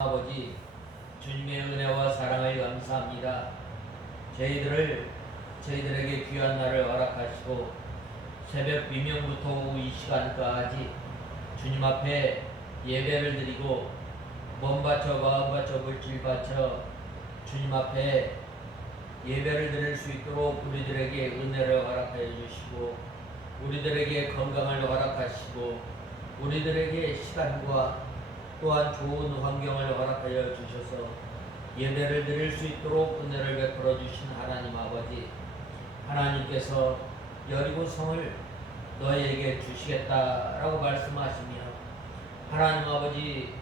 아버지, 주님의 은혜와 사랑을 감사합니다. 저희들에게 귀한 날을 허락하시고 새벽 미명부터 오후 이 시간까지 주님 앞에 예배를 드리고 몸 바쳐 마음 바쳐 물질 바쳐 주님 앞에 예배를 드릴 수 있도록 우리들에게 은혜를 허락하여 주시고 우리들에게 건강을 허락하시고 우리들에게 시간과 또한 좋은 환경을 허락하여 주셔서 예배를 드릴 수 있도록 은혜를 베풀어 주신 하나님 아버지, 하나님께서 여리고 성을 너희에게 주시겠다라고 말씀하시며 하나님 아버지,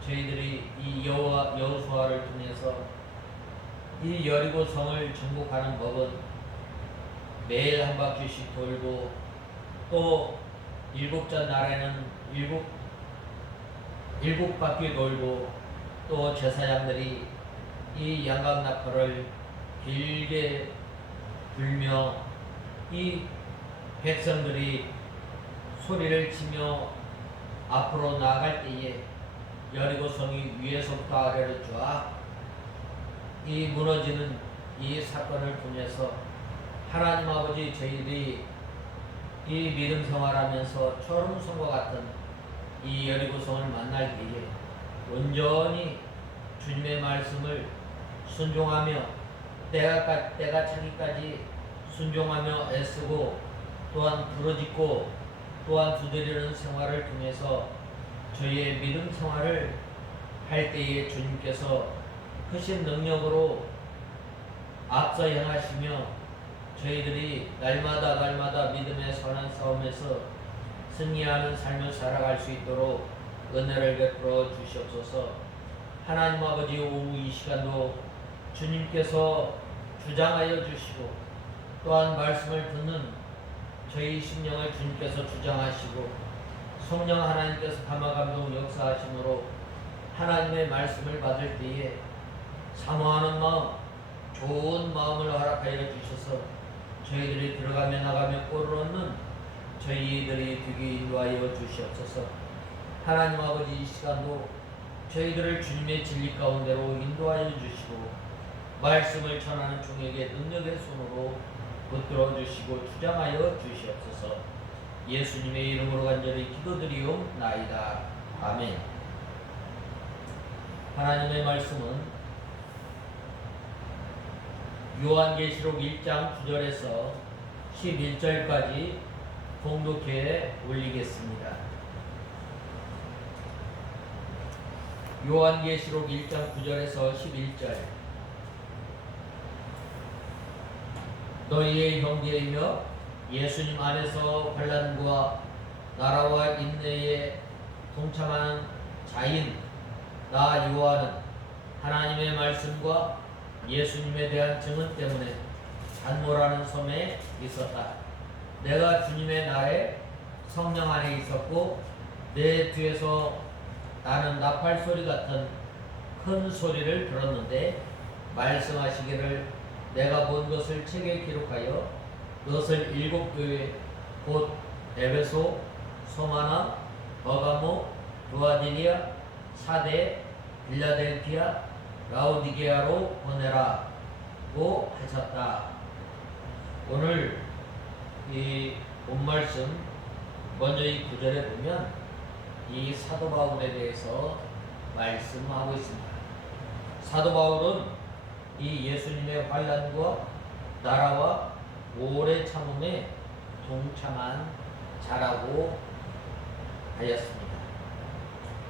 저희들이 이 여호수아를 통해서 이 여리고 성을 정복하는 법은 매일 한 바퀴씩 돌고 또 일곱째 날에는 일곱 바퀴 돌고 또 제사장들이 이 양강나팔을 길게 불며 이 백성들이 소리를 치며 앞으로 나아갈 때에 여리고성이 위에서부터 아래로 쫙 이 무너지는 이 사건을 통해서 하나님 아버지, 저희들이 이 믿음 생활하면서 초롱성과 같은 이 여리고성을 만날 때에 온전히 주님의 말씀을 순종하며 때가 차기까지 순종하며 애쓰고 또한 부르짖고 또한 두드리는 생활을 통해서 저희의 믿음 생활을 할 때에 주님께서 크신 능력으로 앞서 향하시며 저희들이 날마다 믿음의 선한 싸움에서 승리하는 삶을 살아갈 수 있도록 은혜를 베풀어 주시옵소서. 하나님 아버지, 오후 이 시간도 주님께서 주장하여 주시고 또한 말씀을 듣는 저희 심령을 주님께서 주장하시고 성령 하나님께서 감화감동 역사하심으로 하나님의 말씀을 받을 때에 사모하는 마음, 좋은 마음을 허락하여 주셔서 저희들이 들어가며 나가며 꼴을 얻는 저희들이 되게 인도하여 주시옵소서. 하나님 아버지, 이 시간도 저희들을 주님의 진리 가운데로 인도하여 주시고 말씀을 전하는 종에게 능력의 손으로 붙들어 주시고 주장하여 주시옵소서. 예수님의 이름으로 간절히 기도드리옵나이다. 아멘. 하나님의 말씀은 요한계시록 1장 9절에서 11절까지 봉독해 올리겠습니다. 요한계시록 1장 9절에서 11절. 너희의 형제이며 예수님 안에서 환난과 나라와 인내에 동참하는 자인 나 요한은 하나님의 말씀과 예수님에 대한 증언 때문에 잔모라는 섬에 있었다. 내가 주님의 날에 성령 안에 있었고 내 뒤에서 나는 나팔 소리 같은 큰 소리를 들었는데 말씀하시기를 내가 본 것을 책에 기록하여 그것을 7교회 곧 에베소, 소마나, 버가모, 두아디니아, 사대, 빌라델피아, 라오디게아로 보내라고 하셨다. 오늘 이 본말씀 먼저 이 9절에 보면 이 사도 바울에 대해서 말씀하고 있습니다. 사도 바울은 이 예수님의 환난과 나라와 오래 참음에 동참한 자라고 하였습니다.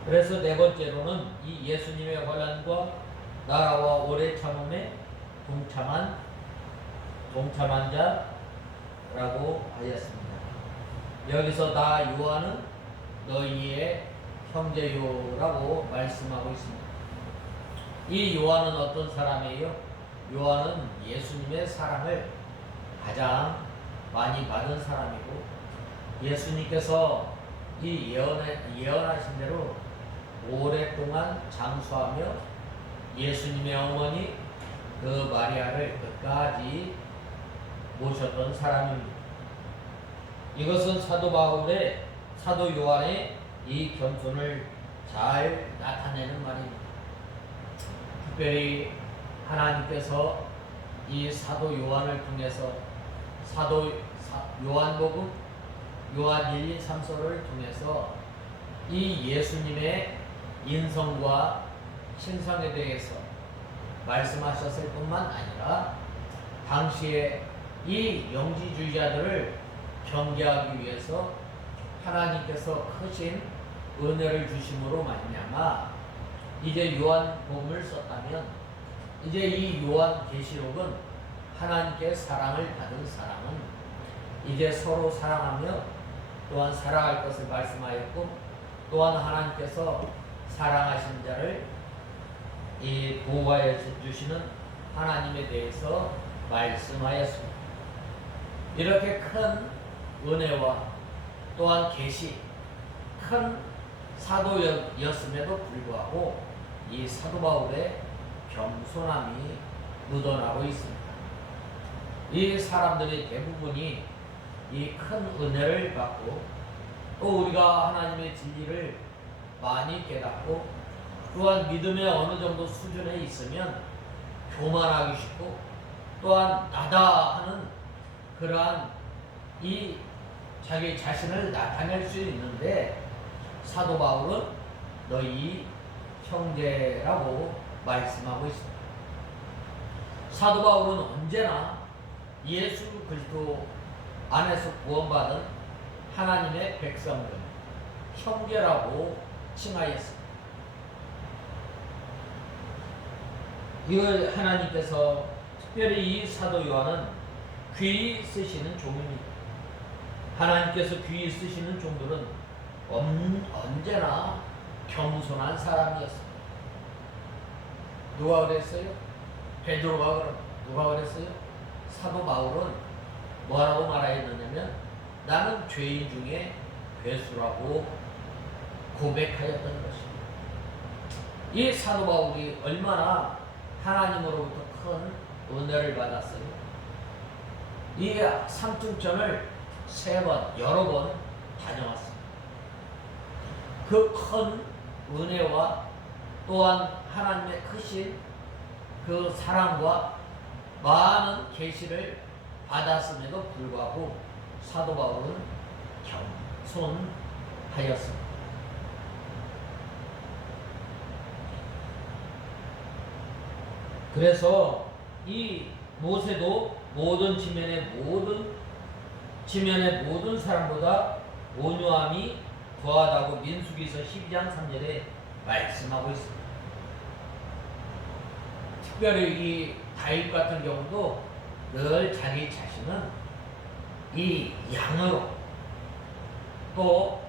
그래서 네 번째로는 이 예수님의 환난과 나라와 오래 참음에 동참한 자라고 하였습니다. 여기서 나 요한은 너희의 형제요라고 말씀하고 있습니다. 이 요한은 어떤 사람이에요? 요한은 예수님의 사랑을 가장 많이 받은 사람이고 예수님께서 이 예언하신 대로 오랫동안 장수하며 예수님의 어머니 그 마리아를 끝까지 모셨던 사람입니다. 이것은 사도 요한의 이 겸손을 잘 나타내는 말입니다. 특별히 하나님께서 이 사도 요한을 통해서 요한복음, 요한 1, 2, 3서를 통해서 이 예수님의 인성과 신성에 대해서 말씀하셨을 뿐만 아니라 당시에 이 영지주의자들을 경계하기 위해서 하나님께서 크신 은혜를 주심으로 말미암아 이제 요한복음을 썼다면 이제 이 요한계시록은 하나님께 사랑을 받은 사람은 이제 서로 사랑하며 또한 살아갈 것을 말씀하였고 또한 하나님께서 사랑하신 자를 이 보호하여 주시는 하나님에 대해서 말씀하였습니다. 이렇게 큰 은혜와 또한 계시, 큰 사도였음에도 불구하고 이 사도 바울의 겸손함이 묻어나고 있습니다. 이 사람들의 대부분이 이 큰 은혜를 받고 또 우리가 하나님의 진리를 많이 깨닫고 또한 믿음의 어느 정도 수준에 있으면 교만하기 쉽고 또한 나다 하는 그러한 이 자기 자신을 나타낼 수 있는데 사도 바울은 너희 형제라고 말씀하고 있습니다. 사도 바울은 언제나 예수 그리스도 안에서 구원받은 하나님의 백성들 형제라고 칭하였습니다. 이걸 하나님께서 특별히 이 사도 요한은 귀히 쓰시는 종입니다. 하나님께서 귀히 쓰시는 종들은 언제나 겸손한 사람이었습니다. 누가 그랬어요? 베드로가 누가 그랬어요? 사도 바울은 뭐라고 말하였느냐면 나는 죄인 중에 괴수라고 고백하였던 것입니다. 이 사도 바울이 얼마나 하나님으로부터 큰 은혜를 받았어요. 이 삼층천을 여러 번 다녀왔습니다. 그 큰 은혜와 또한 하나님의 크신 그 사랑과 많은 계시를 받았음에도 불구하고 사도 바울은 겸손하였습니다. 그래서 이 모세도 모든 지면의 모든 사람보다 온유함이 더하다고 민수기서 12장 3절에 말씀하고 있습니다. 특별히 이 다윗 같은 경우도 늘 자기 자신은 이 양으로 또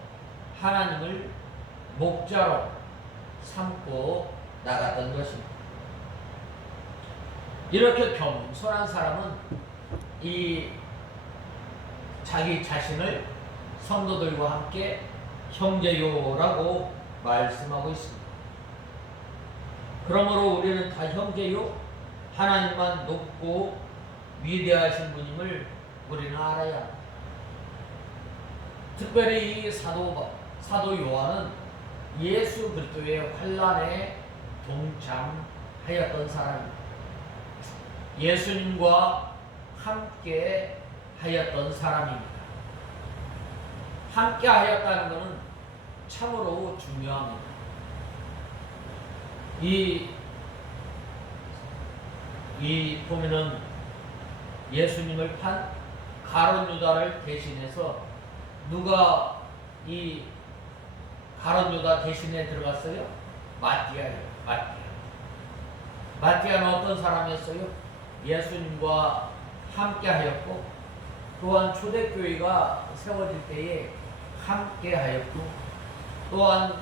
하나님을 목자로 삼고 나갔던 것입니다. 이렇게 겸손한 사람은 이 자기 자신을 성도들과 함께 형제요라고 말씀하고 있습니다. 그러므로 우리는 다 형제요, 하나님만 높고 위대하신 분임을 우리는 알아야 합니다. 특별히 이 사도 요한은 예수 그리스도의 환난에 동참하였던 사람입니다. 예수님과 함께 하였던 사람입니다. 함께 하였다는 것은 참으로 중요합니다. 이 보면은 예수님을 판 가룟 유다를 대신해서 누가 이 가룟 유다 대신에 들어갔어요? 마띠아예요. 마띠아는 어떤 사람이었어요? 예수님과 함께 하였고 또한 초대교회가 세워질 때에 함께 하였고 또한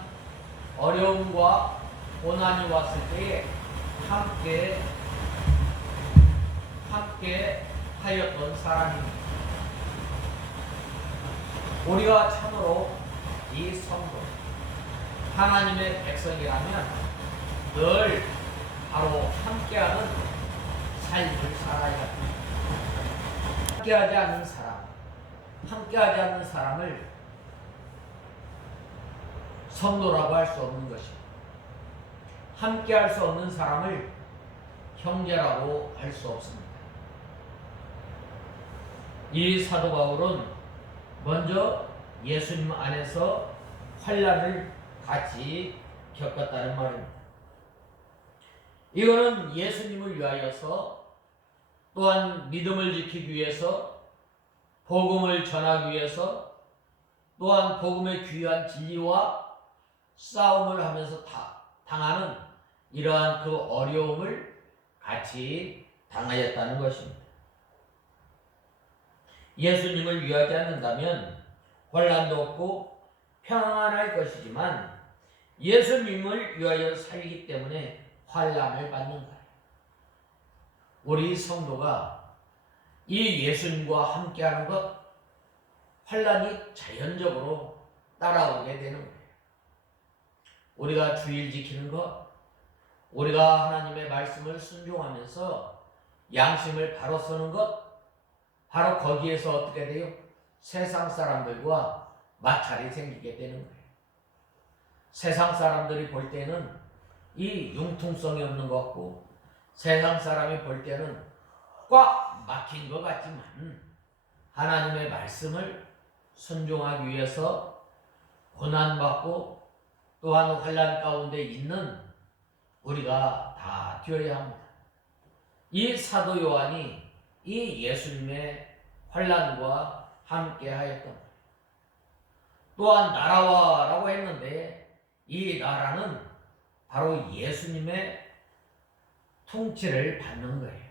어려움과 고난이 왔을 때에 함께 하였던 사람입니다. 우리가 참으로 이 성도 하나님의 백성이라면 늘 바로 함께하는 삶을 살아야 합니다. 함께하지 않는 사람을 성도라고 할 수 없는 것입니다. 함께할 수 없는 사람을 형제라고 할 수 없습니다. 이 사도 바울은 먼저 예수님 안에서 환난을 같이 겪었다는 말입니다. 이거는 예수님을 위하여서 또한 믿음을 지키기 위해서 복음을 전하기 위해서 또한 복음의 귀한 진리와 싸움을 하면서 당하는 이러한 그 어려움을 같이 당하였다는 것입니다. 예수님을 위하지 않는다면 환난도 없고 평안할 것이지만 예수님을 위하여 살기 때문에 환난을 받는 거예요. 우리 성도가 이 예수님과 함께하는 것, 환난이 자연적으로 따라오게 되는 거예요. 우리가 주일 지키는 것, 우리가 하나님의 말씀을 순종하면서 양심을 바로 쓰는 것, 바로 거기에서 어떻게 돼요? 세상 사람들과 마찰이 생기게 되는 거예요. 세상 사람들이 볼 때는 이 융통성이 없는 것 같고 세상 사람이 볼 때는 꽉 막힌 것 같지만 하나님의 말씀을 순종하기 위해서 고난받고 또한 환난 가운데 있는 우리가 다 되어야 합니다. 이 사도 요한이 이 예수님의 환난과 함께 하였던 거예요. 또한 나라와라고 했는데 이 나라는 바로 예수님의 통치를 받는 거예요.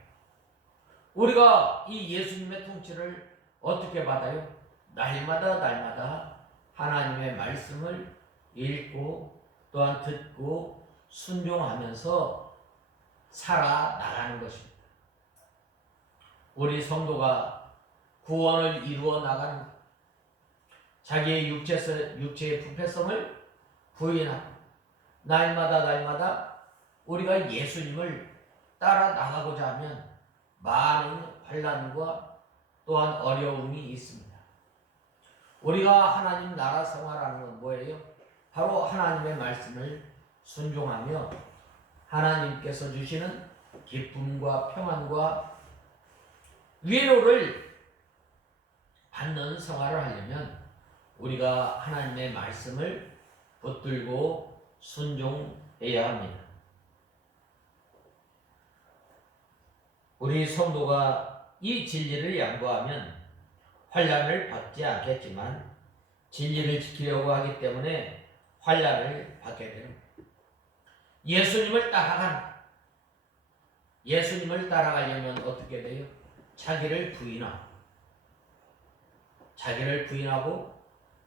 우리가 이 예수님의 통치를 어떻게 받아요? 날마다 하나님의 말씀을 읽고 또한 듣고 순종하면서 살아나가는 것입니다. 우리 성도가 구원을 이루어 나가는 것, 자기의 육체의 부패성을 부인하고 날마다 우리가 예수님을 따라 나가고자 하면 많은 환난과 또한 어려움이 있습니다. 우리가 하나님 나라 생활하는 건 뭐예요? 바로 하나님의 말씀을 순종하며 하나님께서 주시는 기쁨과 평안과 위로를 받는 생활을 하려면 우리가 하나님의 말씀을 붙들고 순종해야 합니다. 우리 성도가 이 진리를 양보하면 환난을 받지 않겠지만 진리를 지키려고 하기 때문에 환난을 받게 되는 거예요. 예수님을 따라가려면 어떻게 돼요? 자기를 부인하고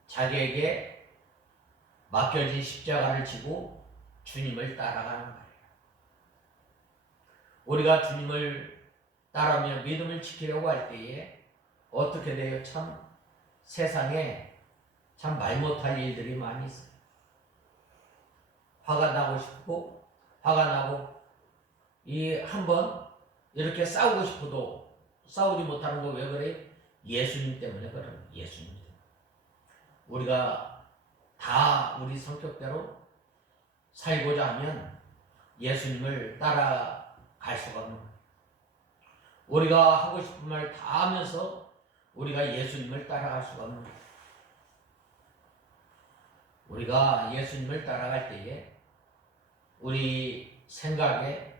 자기에게 맡겨진 십자가를 지고 주님을 따라가는 거예요. 우리가 주님을 따르며 믿음을 지키려고 할 때에 어떻게 돼요? 참 세상에 참 말 못할 일들이 많이 있어요. 화가 나고 이 한번 이렇게 싸우고 싶어도 싸우지 못하는 거 왜 그래요? 예수님 때문에 그래요. 예수님 때문에. 우리가 다 우리 성격대로 살고자 하면 예수님을 따라갈 수가 없는 거예요. 우리가 하고 싶은 말 다 하면서 우리가 예수님을 따라갈 수가 없는 거예요. 우리가 예수님을 따라갈 때에 우리 생각에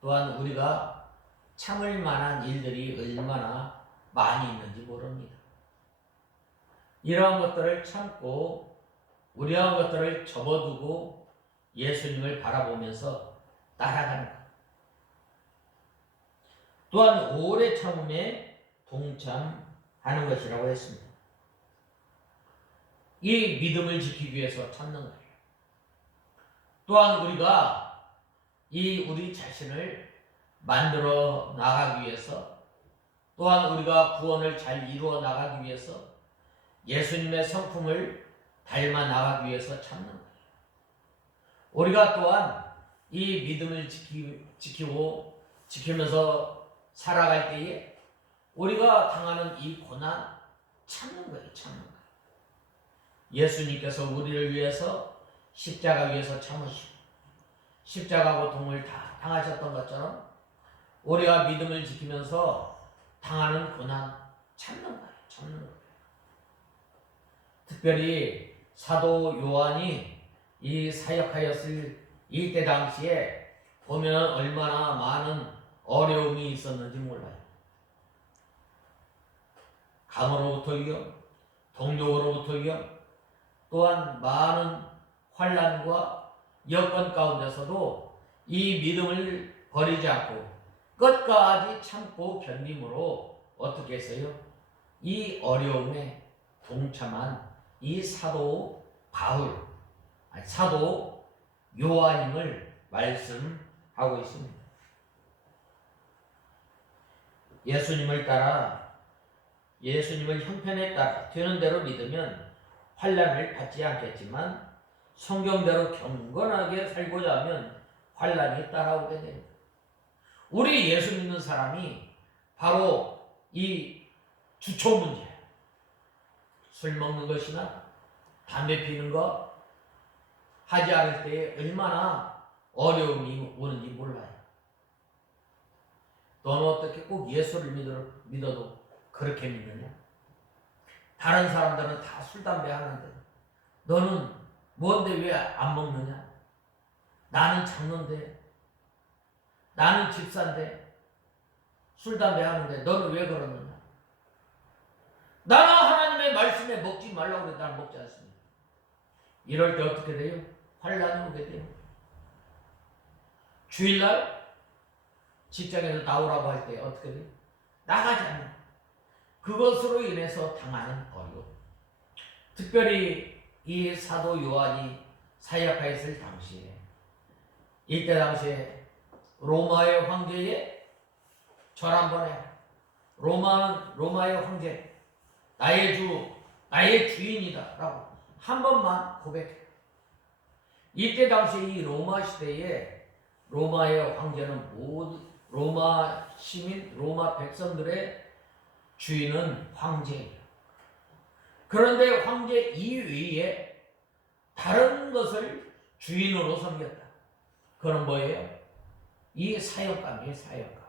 또한 우리가 참을 만한 일들이 얼마나 많이 있는지 모릅니다. 이러한 것들을 참고 이러한 것들을 접어두고 예수님을 바라보면서 따라가는 것. 또한 오래 참음에 동참하는 것이라고 했습니다. 이 믿음을 지키기 위해서 참는 거예요. 또한 우리가 우리 자신을 만들어 나가기 위해서 또한 우리가 구원을 잘 이루어 나가기 위해서 예수님의 성품을 닮아 나가기 위해서 참는 거예요. 우리가 또한 이 믿음을 지키면서 살아갈 때에 우리가 당하는 이 고난 참는 거예요. 예수님께서 우리를 위해서 십자가 위에서 참으시고 십자가 고통을 다 당하셨던 것처럼 우리가 믿음을 지키면서 당하는 고난 참는 거예요. 참는 거예요. 특별히 사도 요한이 이 사역하였을 이때 당시에 보면 얼마나 많은 어려움이 있었는지 몰라요. 감으로부터 위험, 동족으로부터 위험, 또한 많은 환난과 여건 가운데서도 이 믿음을 버리지 않고 끝까지 참고 견딤으로 어떻게 했어요? 이 어려움에 동참한 이 사도 사도 요한임을 말씀하고 있습니다. 예수님을 따라 예수님을 형편에 따라 되는 대로 믿으면 환난을 받지 않겠지만 성경대로 경건하게 살고자 하면 환난이 따라오게 됩니다. 우리 예수 믿는 사람이 바로 이 주초 문제, 술 먹는 것이나 담배 피는 것 하지 않을 때에 얼마나 어려움이 오는지 몰라요. 너는 어떻게 꼭 예수를 믿어도 그렇게 믿느냐? 다른 사람들은 다 술, 담배 하는데 너는 뭔데 왜 안 먹느냐? 나는 장로인데, 나는 집사인데 술, 담배 하는데 너는 왜 그러느냐? 나는 하나님의 말씀에 먹지 말라고 그래. 나는 먹지 않습니다. 이럴 때 어떻게 돼요? 환난이 오게 돼요. 주일날 직장에서 나오라고 할 때 어떻게 돼요? 나가지 않아요. 그것으로 인해서 당하는 어려움. 특별히 이 사도 요한이 사역하였을 당시에 이때 당시에 로마의 황제의 절 한 번에 로마는 로마의 황제 나의 주 나의 주인이다 라고 한 번만 고백해. 이때 당시에 이 로마 시대에 로마의 황제는 모두 로마 시민 로마 백성들의 주인은 황제예요. 그런데 황제 이외에 다른 것을 주인으로 섬겼다. 그건 뭐예요? 이 사역감이에요. 사역감.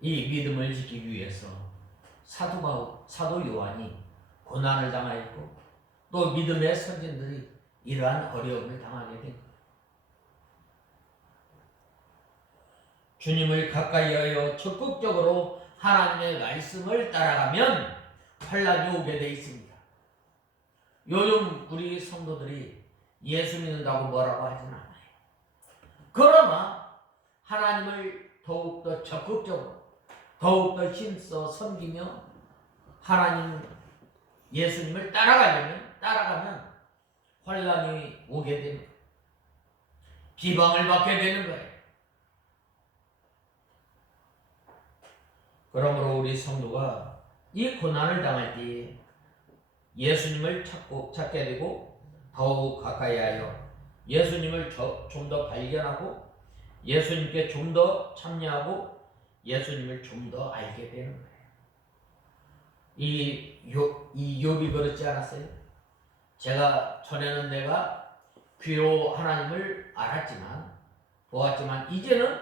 이 믿음을 지키기 위해서 사도 요한이 고난을 당하였고 또 믿음의 선진들이 이러한 어려움을 당하게 된 거예요. 주님을 가까이 하여 적극적으로 하나님의 말씀을 따라가면 환난이 오게 되어 있습니다. 요즘 우리 성도들이 예수 믿는다고 뭐라고 하진 않아요. 그러나 하나님을 더욱더 적극적으로 더욱더 힘써 섬기며 하나님 예수님을 따라가면 환난이 오게 되는 거예요. 비방을 받게 되는 거예요. 그러므로 우리 성도가 이 고난을 당할 때 예수님을 찾게 되고 더욱 가까이 하여 예수님을 좀 더 발견하고 예수님께 좀 더 참여하고 예수님을 좀 더 알게 되는 거예요. 이 욥이 그렇지 않았어요? 제가 전에는 내가 귀로 하나님을 알았지만 보았지만 이제는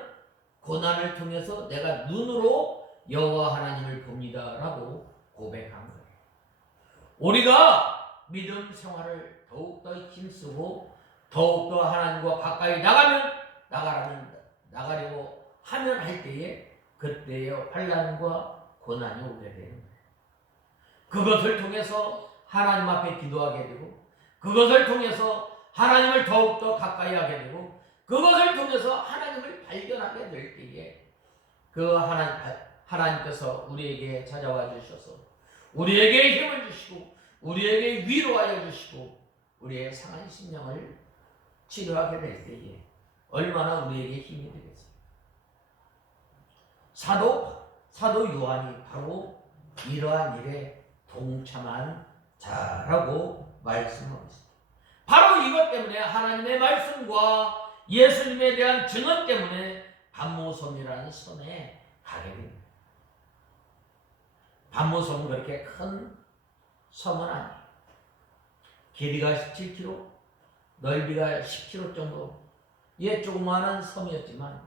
고난을 통해서 내가 눈으로 여호와 하나님을 봅니다라고 고백한 거예요. 우리가 믿음 생활을 더욱더 힘쓰고 더욱더 하나님과 가까이 나가려고 하면 할 때에 그때의 환난과 고난이 오게 되는 거예요. 그것을 통해서 하나님 앞에 기도하게 되고 그것을 통해서 하나님을 더욱더 가까이 하게 되고 그것을 통해서 하나님을 발견하게 될 때에 그 하나님께서 우리에게 찾아와 주셔서 우리에게 힘을 주시고 우리에게 위로하여 주시고 우리의 상한 심령을 치료하게 될 때에 얼마나 우리에게 힘이 되겠어요. 사도 요한이 바로 이러한 일에 동참한 자라고 말씀하고 있습니다. 바로 이것 때문에 하나님의 말씀과 예수님에 대한 증언 때문에 반모섬이라는 섬에 가게 됩니다. 반모섬은 그렇게 큰 섬은 아니에요. 길이가 17km, 넓이가 10km 정도. 이 조그마한 섬이었지만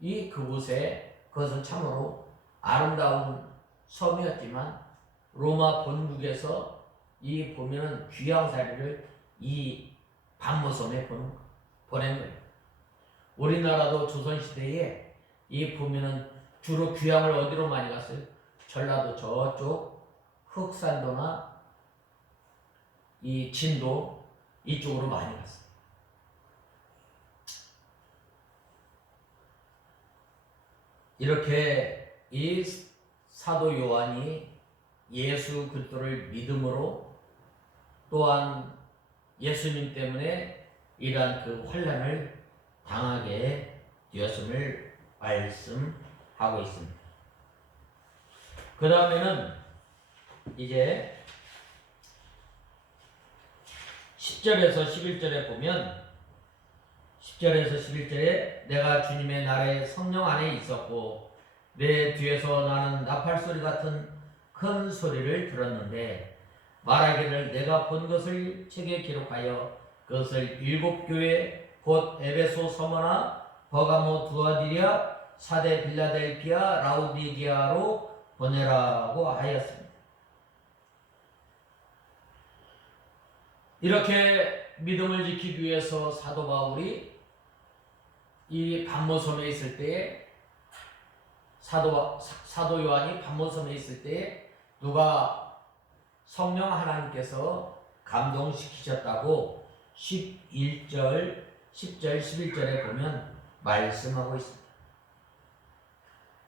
이 그곳에 그것은 참으로 아름다운 섬이었지만 로마 본국에서 이 보면은 귀양살이를 이 반모섬에 보낸 거예요. 우리나라도 조선시대에 이 보면은 주로 귀향을 어디로 많이 갔어요? 전라도 저쪽 흑산도나 이 진도 이쪽으로 많이 갔어요. 이렇게 이 사도 요한이 예수 그리스도를 믿음으로 또한 예수님 때문에 이러한 그 환난을 당하게 되었음을 말씀하고 있습니다. 그 다음에는 이제 10절에서 11절에 보면 10절에서 11절에 내가 주님의 날에 성령 안에 있었고 내 뒤에서 나는 나팔소리 같은 큰 소리를 들었는데 말하기를 내가 본 것을 책에 기록하여 그것을 7교회 곧 에베소, 서머나, 버가모, 두아디리아, 사데, 빌라델피아, 라우디게아로 보내라고 하였습니다. 이렇게 믿음을 지키기 위해서 사도 바울이 이 반모섬에 있을 때에 사도 요한이 반모섬에 있을 때에 누가 성령 하나님께서 감동시키셨다고 11절, 10절, 11절에 보면 말씀하고 있습니다.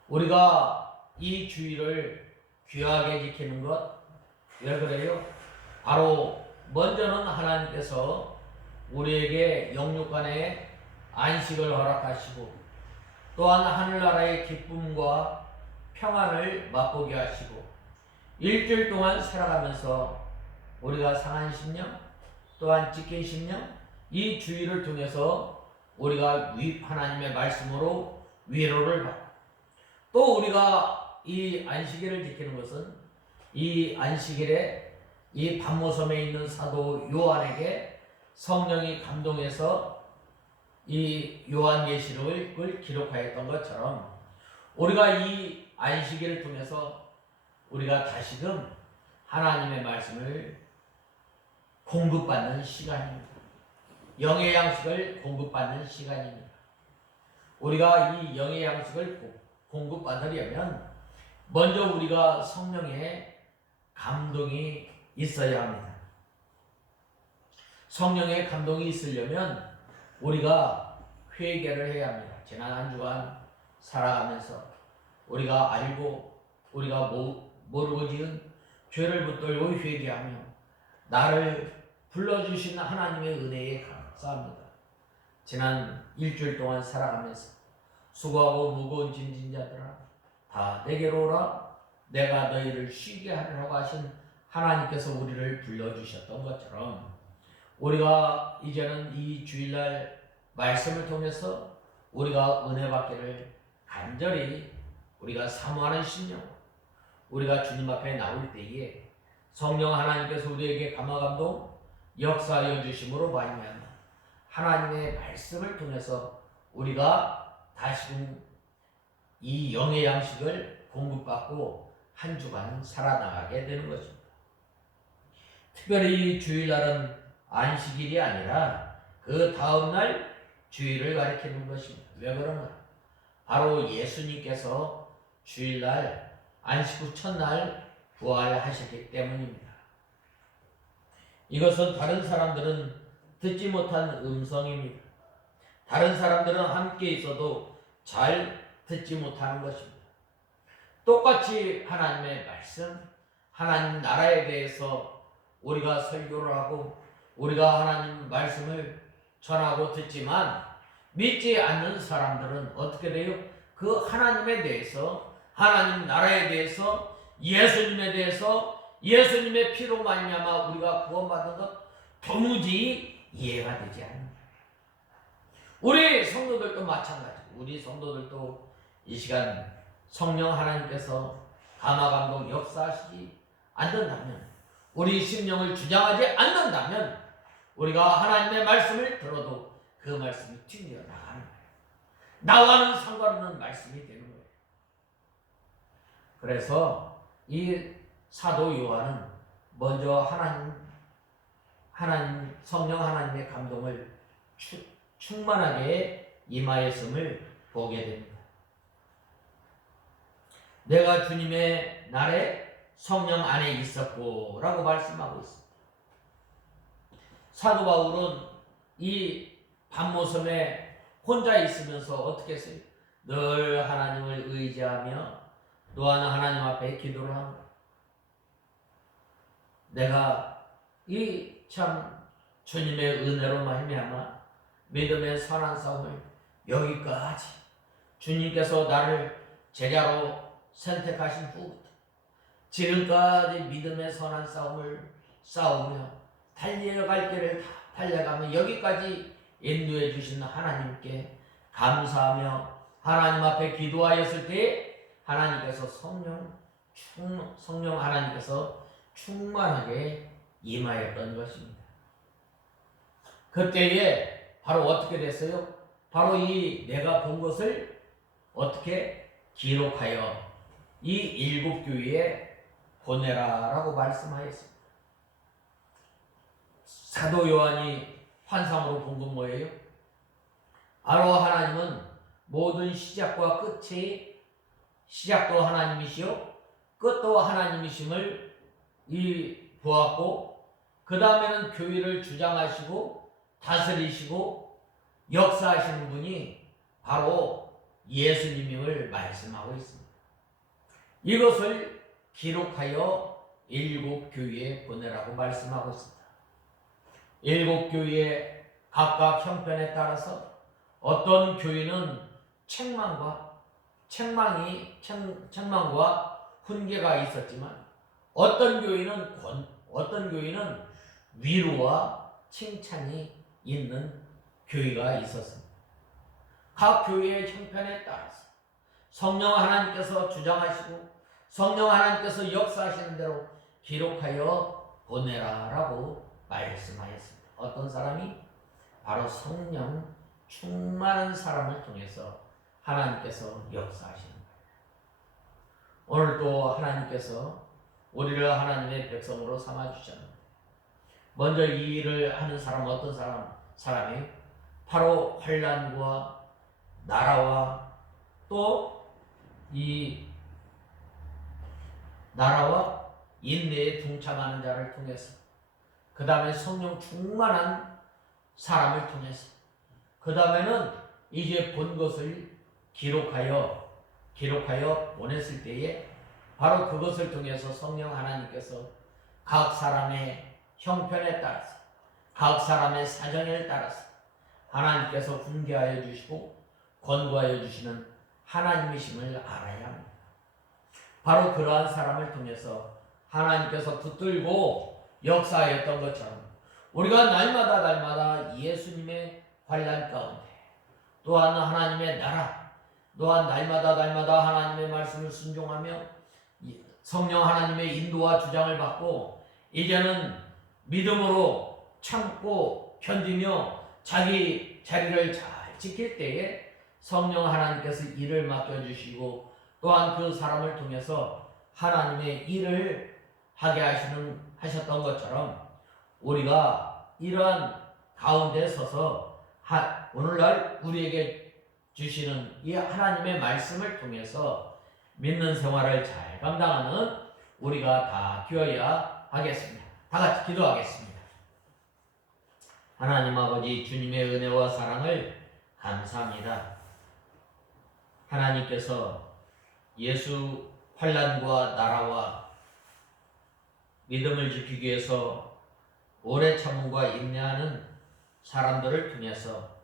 우리가 이 주의를 귀하게 지키는 것, 왜 그래요? 바로 먼저는 하나님께서 우리에게 영육간의 안식을 허락하시고 또한 하늘나라의 기쁨과 평안을 맛보게 하시고 일주일 동안 살아가면서 우리가 상한 심령 또한 찢긴 심령 이 주의를 통해서 우리가 하나님의 말씀으로 위로를 받고 또 우리가 이 안식일을 지키는 것은 이 안식일에 이 반모섬에 있는 사도 요한에게 성령이 감동해서 이 요한계시록을 기록하였던 것처럼 우리가 이 안식일을 통해서 우리가 다시금 하나님의 말씀을 공급받는 시간입니다. 영의 양식을 공급받는 시간입니다. 우리가 이 영의 양식을 공급받으려면 먼저 우리가 성령의 감동이 있어야 합니다. 성령의 감동이 있으려면 우리가 회개를 해야 합니다. 지난 한 주간 살아가면서 우리가 알고 우리가 모르고 지은 죄를 붙들고 회개하며 나를 불러주신 하나님의 은혜에 감사합니다. 지난 일주일 동안 살아가면서 수고하고 무거운 짐진 자들아 다 내게로 오라 내가 너희를 쉬게 하리라고 하신 하나님께서 우리를 불러주셨던 것처럼 우리가 이제는 이 주일날 말씀을 통해서 우리가 은혜 받기를 간절히 우리가 사모하는 심령 우리가 주님 앞에 나올 때에 성령 하나님께서 우리에게 감화감동 역사하여 주심으로 말미암아 하나님의 말씀을 통해서 우리가 다시금 이 영의 양식을 공급받고 한 주간 살아나가게 되는 것입니다. 특별히 주일날은 안식일이 아니라 그 다음날 주일을 가리키는 것입니다. 왜 그런가? 바로 예수님께서 주일날 안식 후 첫날 부활하셨기 때문입니다. 이것은 다른 사람들은 듣지 못한 음성입니다. 다른 사람들은 함께 있어도 잘 듣지 못하는 것입니다. 똑같이 하나님의 말씀, 하나님 나라에 대해서 우리가 설교를 하고 우리가 하나님 말씀을 전하고 듣지만 믿지 않는 사람들은 어떻게 돼요? 그 하나님에 대해서 하나님 나라에 대해서 예수님에 대해서 예수님의 피로 말미암아 우리가 구원받은 것 도무지 이해가 되지 않습니다. 우리 성도들도 마찬가지고 우리 성도들도 이 시간 성령 하나님께서 감화감동 역사하시지 않는다면 우리 심령을 주장하지 않는다면 우리가 하나님의 말씀을 들어도 그 말씀이 튕겨 나가는 거예요. 나와는 상관없는 말씀이 되는 거예요. 그래서 이 사도 요한은 먼저 하나님 성령 하나님의 감동을 충만하게 임하였음을 보게 됩니다. 내가 주님의 날에 성령 안에 있었고 라고 말씀하고 있습니다. 사도 바울은 이 밤모섬에 혼자 있으면서 어떻게 했어요? 늘 하나님을 의지하며 또한 하나님 앞에 기도를 합니다. 내가 이 참 주님의 은혜로 말미암아 믿음의 선한 싸움을 여기까지 주님께서 나를 제자로 선택하신 후부터 지금까지 믿음의 선한 싸움을 싸우며 달려갈 길을 다 달려가며 여기까지 인도해 주신 하나님께 감사하며 하나님 앞에 기도하였을 때 하나님께서 성령 하나님께서 충만하게 임하였던 것입니다. 그때에 바로 어떻게 됐어요? 바로 이 내가 본 것을 어떻게 기록하여 이 일곱 교회에 보내라라고 말씀하였습니다. 사도 요한이 환상으로 본 건 뭐예요? 바로 하나님은 모든 시작과 끝의 시작도 하나님이시요 끝도 하나님이심을 보았고 그 다음에는 교회를 주장하시고 다스리시고 역사하시는 분이 바로 예수님임을 말씀하고 있습니다. 이것을 기록하여 일곱 교회에 보내라고 말씀하고 있습니다. 일곱 교회에 각각 형편에 따라서 어떤 교회는 책망과 훈계가 있었지만 어떤 교회는 위로와 칭찬이 있는 교회가 있었습니다. 각 교회의 형편에 따라서 성령 하나님께서 주장하시고 성령 하나님께서 역사하시는 대로 기록하여 보내라라고 말씀하였습니다. 어떤 사람이? 바로 성령 충만한 사람을 통해서 하나님께서 역사하시는 거예요. 오늘도 하나님께서 우리를 하나님의 백성으로 삼아주셨는데 먼저 이 일을 하는 사람은 어떤 사람이 바로 환난과 나라와 또 이 나라와 인내에 동참하는 자를 통해서 그 다음에 성령 충만한 사람을 통해서 그 다음에는 이제 본 것을 기록하여 보냈을 때에 바로 그것을 통해서 성령 하나님께서 각 사람의 형편에 따라서 각 사람의 사정에 따라서 하나님께서 훈계하여 주시고 권고하여 주시는 하나님이심을 알아야 합니다. 바로 그러한 사람을 통해서 하나님께서 붙들고 역사하였던 것처럼 우리가 날마다 예수님의 환난 가운데 또한 하나님의 나라 또한 날마다 하나님의 말씀을 순종하며 성령 하나님의 인도와 주장을 받고 이제는 믿음으로 참고 견디며 자기 자리를 잘 지킬 때에 성령 하나님께서 일을 맡겨주시고 또한 그 사람을 통해서 하나님의 일을 하게 하셨던 것처럼 우리가 이러한 가운데 서서 오늘날 우리에게 주시는 이 하나님의 말씀을 통해서 믿는 생활을 잘 감당하는 우리가 다 되어야 하겠습니다. 다 같이 기도하겠습니다. 하나님 아버지 주님의 은혜와 사랑을 감사합니다. 하나님께서 예수 환난과 나라와 믿음을 지키기 위해서 오래 참음과 인내하는 사람들을 통해서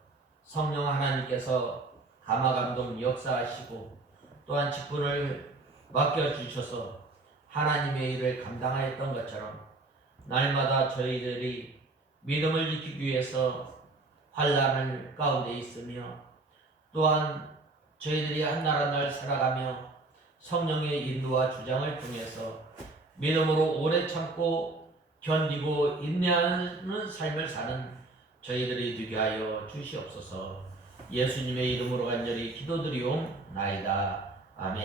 성령 하나님께서 감화감동 역사하시고 또한 직분을 맡겨주셔서 하나님의 일을 감당하였던 것처럼 날마다 저희들이 믿음을 지키기 위해서 환난을 가운데 있으며 또한 저희들이 한 날 한 날 살아가며 성령의 인도와 주장을 통해서 믿음으로 오래 참고 견디고 인내하는 삶을 사는 저희들이 되게 하여 주시옵소서. 예수님의 이름으로 간절히 기도드리옵나이다. 아멘.